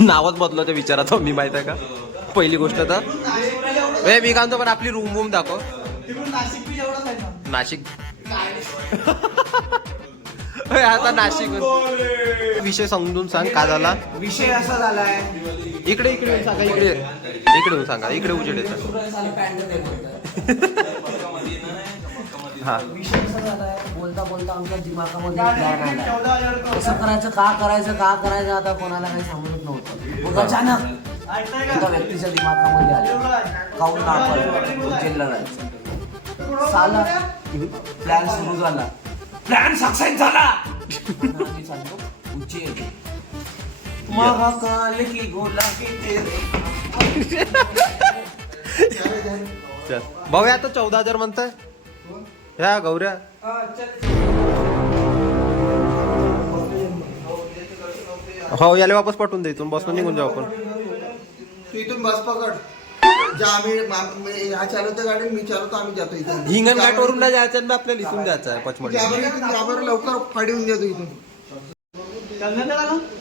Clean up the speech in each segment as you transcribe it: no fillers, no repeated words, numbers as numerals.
नावच बदलवते विचारात मी, माहित आहे का. पहिली गोष्ट तर मी कांतो, पण आपली रूम वूम दाखव. नाशिक आता नाशिक विषय समजून सांग का झाला. विषय असा झालाय, इकडे येऊन सांगा. इकडे येऊन सांगा. इकडे उजेड येतात. हा विषय असा झालाय, बोलता बोलता आमच्या दिमागामध्ये प्लॅन आला. कसं करायचं, का करायचं आता कोणाला काही समजत नव्हतं. मग अचानक एका व्यक्तीच्या दिमागामध्ये आलं, काऊन ना आपण उज्जैनला जायचं. साला प्लॅन सुरू झाला, प्लॅन सक्सेस झाला. आम्ही चाललो उज्जैन. महाकाल की गोला की तेरे. भाऊ आता 14,000 म्हणताय ह्या गौऱ्या. हो याला वापस पाठवून दे. इथून बसून निघून जाऊ आपण. तू इथून बस पकड. ज्या आम्ही ह्या चालवतो गाडी, मी चालवतो, आम्ही जातो इथून. हिंगणघाटवरून नाही जायचं आणि आपल्याला इथून जायचं आहे पचमढी. त्यावर लवकर फाडीहून देतो इथून.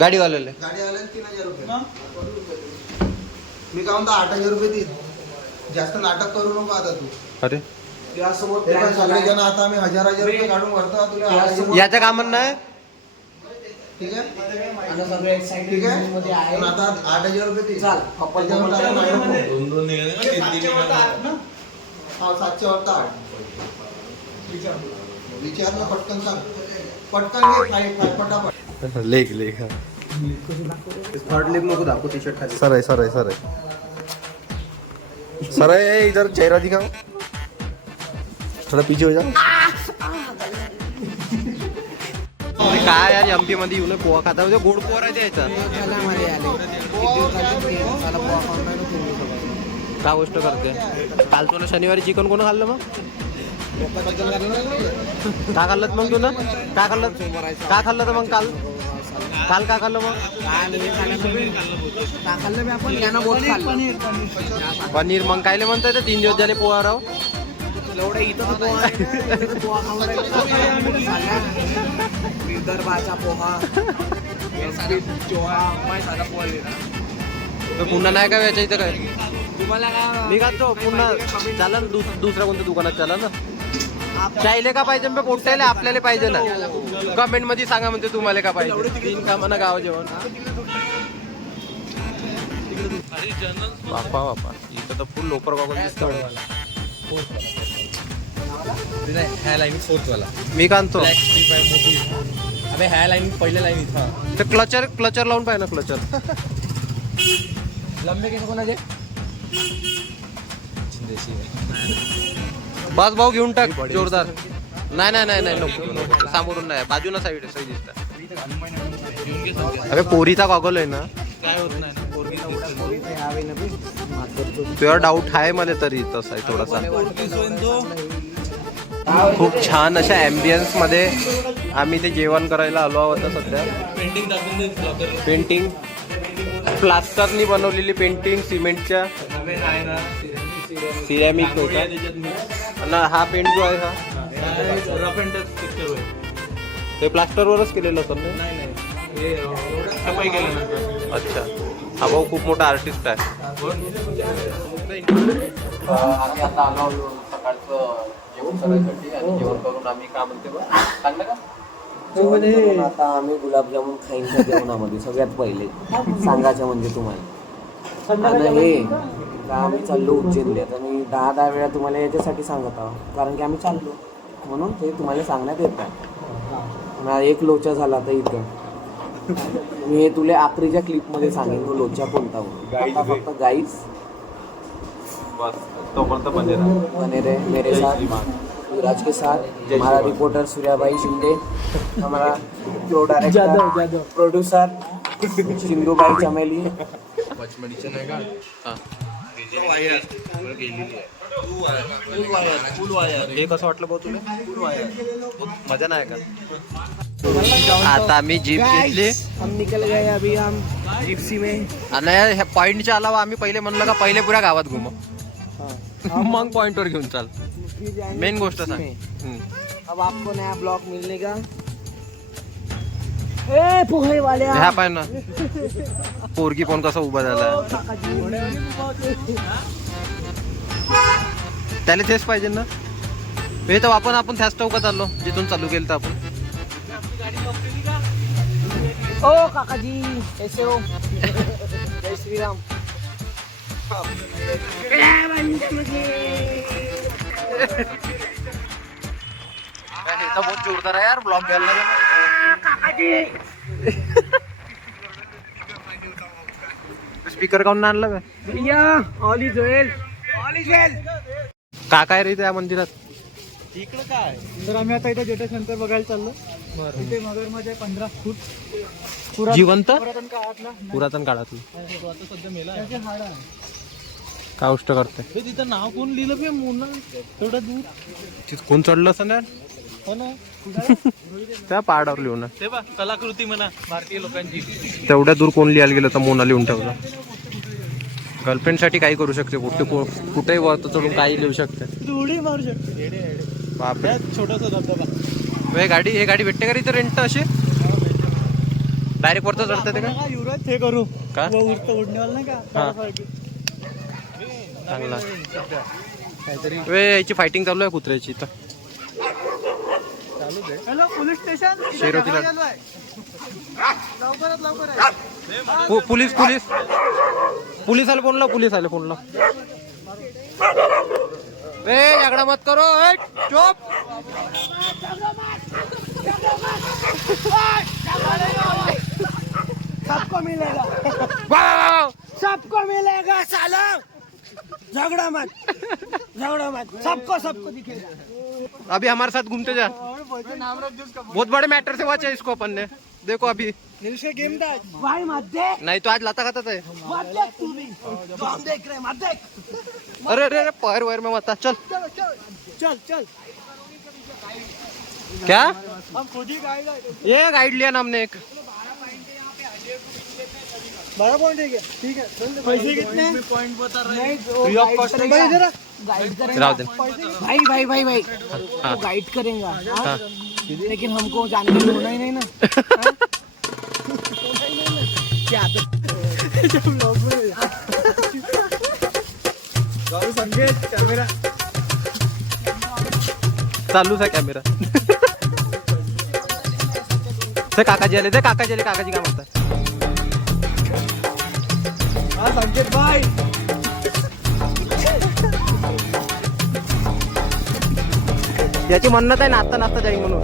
गाडीवाल्याला गाडी आल्या 3,000 रुपये. मी काय म्हणतो 8,000 रुपये देईन. जास्त नाटक करू नको आता तू. अरे सगळे जण आता आम्ही 1,000 रुपये काढून भरतो तुला. याच्या कामं नाही. ठीक आहे, आणि सगळे एक्साइटेड ठीक आहे. मध्ये आहे. पण आता 8,000 रुपये दे. चाल कपल त्याच्यावर आता नाटक नको. 700 700 वाजता 8. विचार ना, पटकन सांग. पटकन घे, पटापट. लेख थर्ड लेग नको दाखव. टी शर्ट खाली. सर है इधर चेहरा दिखाओ. थोड़ा पीछे हो जाओ. काय यार एमपी मध्ये येऊन पोहा खाता म्हणजे गोड पोहा आहे द्यायचा. काय गोष्ट करते. काल तुला शनिवारी चिकन कोण खाल्लं मग. का खाल्लं मग तू ना. का खाल्लं तर मग काल का खाल्लं मग. पनीर मग कायले म्हणताय तर 3 दिवस झाले पोहा राव. विदर्भाचा पोहा पुन्हा नाही का याच्या इथं काय तुम्हाला मी खातो पुन्हा. चाला ना दुसऱ्या कोणत्या दुकानात चाला ना. चायले का पाहिजे पोटायला आपल्याला पाहिजे ना. कमेंट मध्ये सांगा म्हणते तुम्हाला का पाहिजे. 3 कामानं गाव जेवण. बापा इथं तर फुल लोकर गॉगल दिसतं. ह्या लाईन 4th वाला मी कांतो. अबे ह्या लाईन पहिल्या लाईन इथं ते क्लचर लावून पाहिजे ना. क्लचर लंबे केस कोणाचे. बस भाऊ घेऊन टाक जोरदार. नाही नको. समोरून नाही, बाजूला साईड सही दिसतात. अरे पोरीचा गॉगल आहे ना. काय होत नाही तुझ्यावर डाऊट आहे मला तरी. तसा आहे थोडासा. खूप छान अशा ॲम्बियन्स मध्ये आम्ही ते जेवण करायला आलो आहोत सध्या. पेंटिंग प्लास्टरनी बनवलेली पेंटिंग सिमेंटच्या. सिरॅमिक होता. हा पेंट जो आहे ते प्लास्टरवरच केलेलं असेल ना. अच्छा, हा भाऊ खूप मोठा आर्टिस्ट आहे. आम्ही आता आलो सकाळचं जेवण करायसाठी. आणि जेवण करून आम्ही काय म्हणते सांगलं का. आता आम्ही गुलाबजामुन खाईन त्या जेवणामध्ये सगळ्यात पहिले सांगायचं म्हणजे तुम्हाला. आणि हे का आम्ही चाललो उज्जैनला. आणि 10 वेळा तुम्हाला याच्यासाठी सांगत आहोत कारण की आम्ही चाललो म्हणून ते तुम्हाला सांगण्यात येत आहे. एक लोचा झाला तर इथं मी हे तुला आखरीच्या क्लिपमध्ये सांगेन तो लोचा कोणता होता. फक्त गाईज बने रहे मेरे साथ, युवराज के साथ. हमारा रिपोर्टर सूर्याबाई शिंदे, हमारा जो डायरेक्टर प्रोड्यूसर सिंधुबाई चमेली. हे कसं वाटलं भाऊ तुला. मजा नाही का. आता आम्ही जीप घेतली. हम निकल गए अभी हम जिप्सी में. आणि पॉइंटच्या अलावा आम्ही पहिले म्हणलं का पहिले पुऱ्या गावात घुमव. मग पॉइंटवर घेऊन चाल. मेन गोष्ट सांग. अब आपको नया ब्लॉग मिलने का ए पोहेवाल्या ह्या पाय ना पोरगी पण कसा उभा झाला त्याला तेच पाहिजे ना हे तर आपण त्याच चौकात आलो जिथून चालू केलं तर आपण ओ काकाजी कैसे हो जय श्रीराम हे तर बहुत जोरदार आहे यार ब्लॉग घ्यायला स्पीकर काऊन आणलं का भैया ऑल इज वेल का काय रे त्या मंदिरात इकडं काय तर आम्ही आता इथे जटाशंकर बघायला चाललो इथे मगरमध्ये 15 फूट जिवंत पुरातन काळातला पुरातन काळातलं आता सध्या मेला त्याचे हाड आहे काय गोष्ट करते हे तिथं नाव कोण लिहिलं बे मुन्ना तेवढं दूर तिथं कोण चढलं असं ना हो ना त्या पहाडावर लिहून आहे. ते बा कलाकृती म्हणा भारतीय लोकांची तेवढ्या दूर कोण लिहायला गेलं तर मोना लिहून ठेवलं गर्लफ्रेंड साठी काही करू शकते कुठेही वरत चढून काही लिहू शकते उडी मारू शकते बापरे छोटासा धबधबा हे गाडी भेटते का रे इथं रेंट असे डायरेक्ट वरत चढते ते का युवराज हे करू का? उडणेवाला नाही का हा. चांगला याची फायटिंग चालू आहे कुत्र्याची इथं हॅलो पोलीस स्टेशन शेरोतीला. लवकरात आहे पुलिस आले फोन लाव ए झगड़ा मत करो चुप सबको मिलेगा वाह! सबको मिलेगा साला झगड़ा मत सबको दिखेगा अभी हमारे साथ घूमते जा बहुत बड़े मैटर से बचा इसको अपन ने देखो अभी भाई मत देख नहीं तो आज लाता खाता है मत देख तू भी तो हम देख रहे हैं मत देख अरे अरे पैर वैर में मत आ, चल चल क्या हम खुद ही गाइड है ये गाइड लिया ना हमने एक 12 पॉइंट है ठीक है पैसे कितने पॉइंट बता रहे फ्री ऑफ कॉस्ट गाइड करेगा राव दे भाई वो गाइड करेगा हाँ? लेकिन हमको जानकारी होना ही नहीं ना हाँ? क्या संकेत कॅमेरा चालूच आहे कॅमेरा ते काकाजी आले काकाजी काय म्हणतात हा संकेत भाई याची म्हणणं आहे नाचता नाचता जाईल म्हणून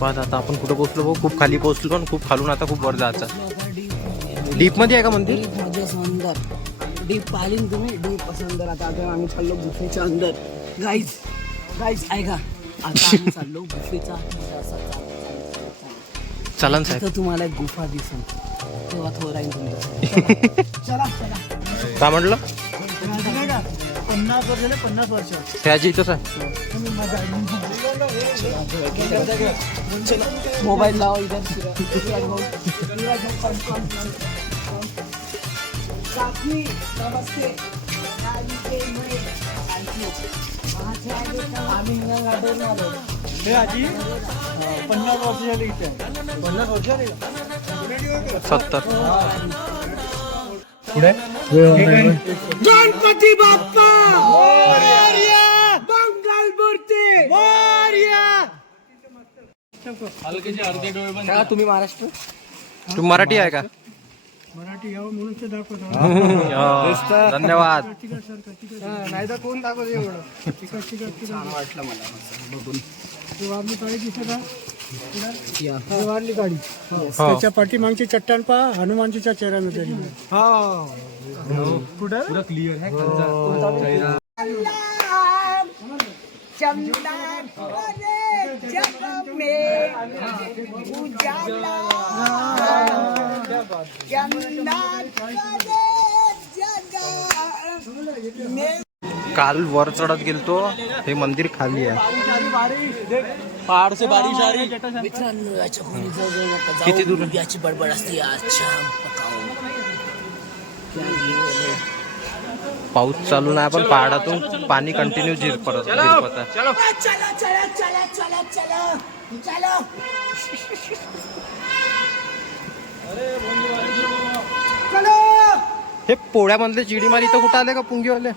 बाद आता आपण कुठं पोहोचलो भाऊ खूप खाली पोहोचलो आणि खूप खालून आता खूप वर जायचं डीप मध्ये आहे का मंदिर माझ्या अंदर डीप पाहिली तुम्ही डीप अंदर आता आम्ही चाललो गुफेच्या अंदर गाईज ऐका आता आम्ही चाललो गुफेच्या चलन साहेब तर तुम्हाला एक गुफा दिसेल तेव्हा थोडं राहील तुमचं चला काय म्हटलं 50 वर्ष 50 वर्ष त्याची इथंच आहे मोबाईल लावा इधर काकी नमस्ते आम्ही गाडीवर आलो हे आजी 50 वर्ष झाली इथे 50 वर्ष झाली 70 पुढे गणपती बाप्पा मंगल मूर्ती हलकेचे अर्धे डोळे बंद का तुम्ही महाराष्ट्र तुम्ही मराठी आहे का मराठी यावं म्हणून ते दाखवतो धन्यवाद नाही तर कोण दाखवतो एवढं तिकट वाटलं मला बघून वारली गाडी दिसत आहे वारली गाडी त्याच्या पाठीमागची चट्टान पहा हनुमानजीच्या चेहऱ्यामध्ये कुठं क्लिअर चंदा करे जग में उजाला चंदा करे जग में. काल वर चढत गेलतो, हे मंदिर खाली आहे. पहाड़ से बारिश आ रही. मित्रांनो याच्या खोली जवळ नका किती दूर? जाऊ. याची बडबड असते अच्छा पकाओ. पाऊस चालू नाही पण पहाडातून पाणी कंटिन्यू झिरपत आहे. चला चला चला चला चला चला चला. हे पोळ्यामधले चिडी मारी इथं कुठं आले का पुंगीवाले?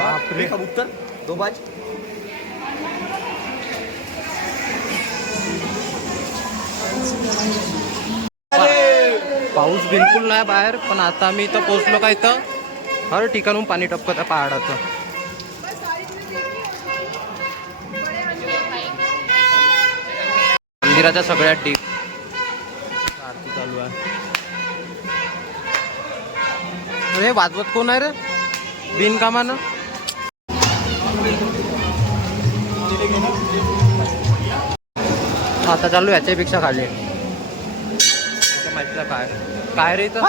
बापरे कबूतर दो बाज. पाऊस बिलकुल नाही बाहेर, पण आता आम्ही इथं पोहोचलो का इथं हर ठिकाणून पाणी टपकत आहे पहाडाचं. मंदिराच्या सगळ्या डीप आरती चालू आहे. अरे वाजवत कोण आहे रे बिनकामानं? आता चालू याच्यापेक्षा खाली माहिती काय काय रे इथं?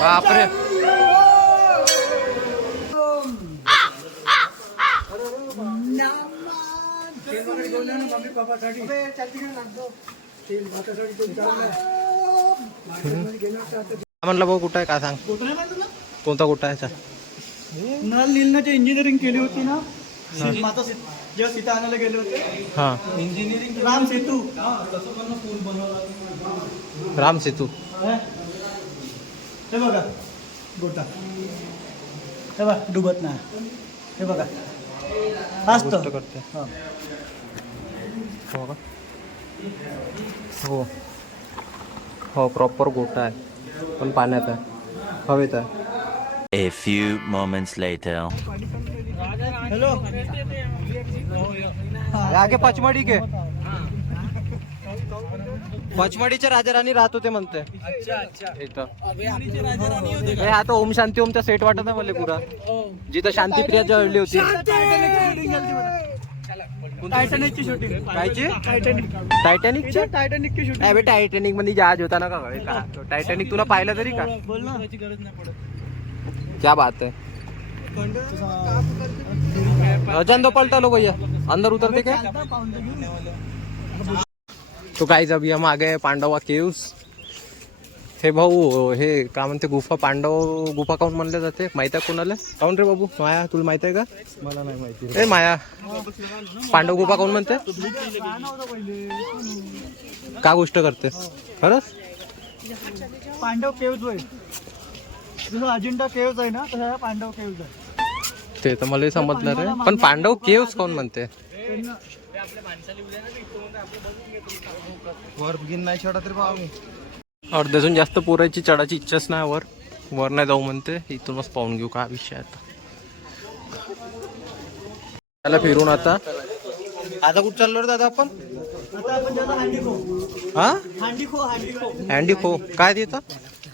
बापरे मम्मी पप्पासाठी तेल भातासाठी तेल चाललंय. मार्केटमध्ये गेलो तर आता म्हणलं भाऊ कुठं आहे का सांग. कोणता कुठं आहे सांग. नल नीलनं जे इंजिनिअरिंग केली होती ना, माता जेव्हा सीता आणायला गेले होते, हा इंजिनिअरिंग राम सेतू. राम सेतू. हे बघा गोटा, हे बघा डुबत नाही. हे बघा गोष्ट असतं. करते. हा. हो का? हो हो प्रॉपर गोटा आहे पण पाण्यात आहे, हवेत आहे. A few moments later. Hello आगे पचमडी के पचमडीचे राजा राणी राहत होते म्हणते इथं. हे आता ओम शांती ओमचा सेट वाटत नाही मला पुरा, जिथं शांतीप्रिया जळली होती. टायटॅनिकची शूटिंग. कायची? टायटॅनिक. टायटॅनिकची? टायटॅनिकची शूटिंग. अबे टायटॅनिक मध्ये जहाज होता ना का? टायटॅनिक तुला पाहिलं तरी का? बोल ना. क्या बात है. अजन तो पलटा लो भैया, अंदर उतरते क्या? तो काहीच अभी हम आ गए पांडवा केव्स. हे भाऊ हे काय म्हणते गुफा, पांडव गुफा काऊन म्हणले जाते माहित आहे कोणाला? काऊन रे बाबू माया, तुला माहित आहे का? मला नाही माहिती. ए माया, पांडव गुफा काऊन म्हणते? का गोष्ट करते खरंच? पांडव केव्ज होय, जसं अजिंठा केव्ज आहे ना तसं पांडव केव्ज आहे. ते तर मला समजलं रे, पण पांडव केव्स कोण म्हणते? वर बिगिन नाही चढत रे भाऊ मी. अर्ध्यातून जास्त पोरायची चढायची इच्छाच नाही वर नाही जाऊ म्हणते. इथूनच पाहून घेऊ काय विषय आता. त्याला फिरून आता कुठं चाललो रे दादा आपण? आता आपण ज्याला हांडी खो. हा हांडी खो, हांडी खो. अँडी खो काय देतं?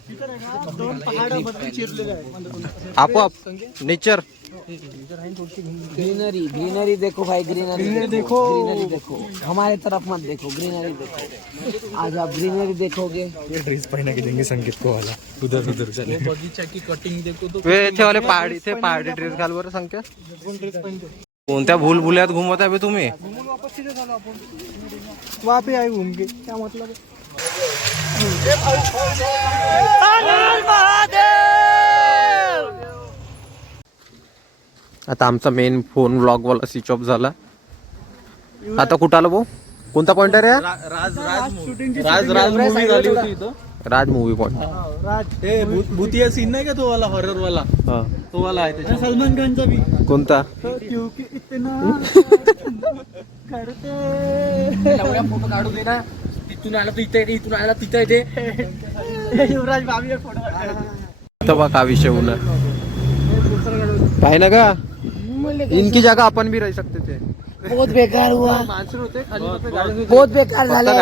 तिथं आहे ना दोन पहाडामध्ये चिरलेले आहे. आपोआप नेचर. ग्रीनरी ग्रीनरी देखो भाई, ग्रीनरी देखो, ग्रीनरी देखो. हमारे तरफ मत देखो, ग्रीनरी देखो. आज आप ग्रीनरी देखोगे. ये ड्रेस पहना के देंगे संकेत को वाला, उधर उधर चले. बगीचा की कटिंग देखो तो. इथे वाले पहाडी ड्रेस घाल बरं संख्या. कोणत्या भूलभुल्यात घुमत आहे बे तुम्ही? वापस सीधे झालो आपण. वहाँ पे आए घूम के, क्या मतलब है? आता आमचा मेन फोन व्लॉग वाला स्विच ऑफ झाला. आता कुठं आलो भाऊ? कोणता पॉइंट आहे रे? राज मूवी झाली होती इथं. राज मूवी पॉइंट. राज ते भूतिया सीन नाही का तो वाला, हॉरर वाला, हा तो वाला आहे त्याच्यात. सलमान खानचा भी. कोणता? क्योंकि इतना करते. फोटो काढू दे ना. तिथून आला तू इथे येते, इथून आला तिथे येते. युवराज बाबी फोटो. तवा का विषय होना पाहिलं का इनकी जगह अपन भी रह सकते थे. बहुत बेकार हुआ. माणसं होते खाली फक्त गाड्या बहुत बेकार झालं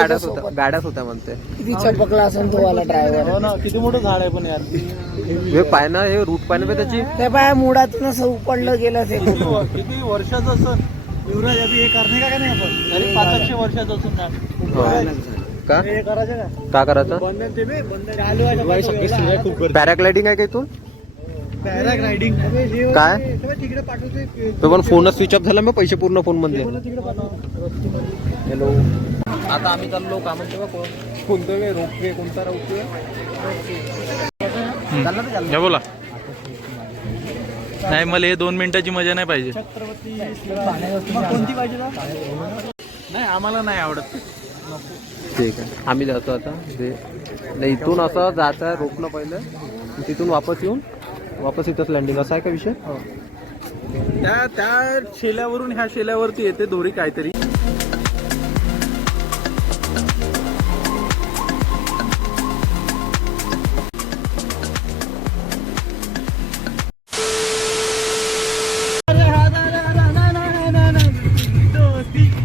गाड्याच होत्या म्हणते. किती चपकला असेल तो वाला ड्रायव्हर. किती मोठं झाड आहे पण यार. हे पाय ना हे रूट पाय ना त्याची ते पाय मुळातून असं उपडलं गेलं ते. किती वर्षाचं असं युवराज अभि हे करणे का नाही आपण तरी 500 वर्षाचं असून ना का हे करायचं का करायचं बंधन ते चालू आहे खूप पॅराग्लायडिंग आहे का इथून पॅराग्लायडिंग काय तिकडे पाठवते तो पण फोनच स्विच ऑफ झाला मग पैसे पूर्ण फोन मध्ये. हॅलो आता आम्ही चाललो का म्हणते बा कोणतं वे रोपवे कोणता रोपवे बोला नाही मला हे 2 मिनिटाची मजा नाही पाहिजे. कोणती पाहिजे नाही आम्हाला नाही आवडत. ठीक आहे आम्ही जातो आता नाही इथून असं जायचं आहे रोपणं पहिलं तिथून वापस येऊन वापस इथंच लँडिंग असा आहे का विषय. त्या शेल्यावरून ह्या शेल्यावरती येते दोरी काहीतरी.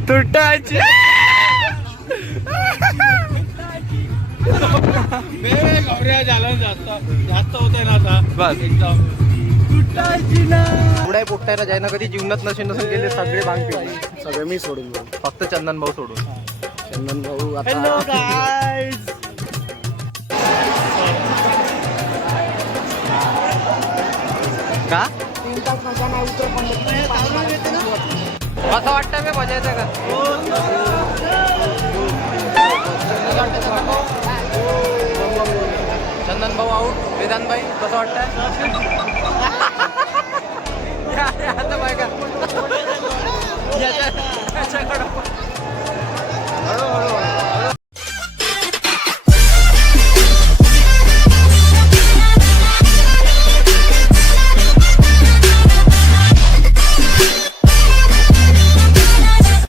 तुटायची जास्त होत आहे ना आता बस एकदम पुढे पोटायला जायना कधी जीवनात नसेल गेले सगळे भांग पिले सगळं मी सोडून देऊ. फक्त चंदन भाऊ सोडून. चंदन भाऊ हॅलो आता गाईज का 3 तास मजा नाही उतर असं वाटतं मी मजा येते का चंदन भाऊ आऊट वेदांत भाई कसं वाटतंय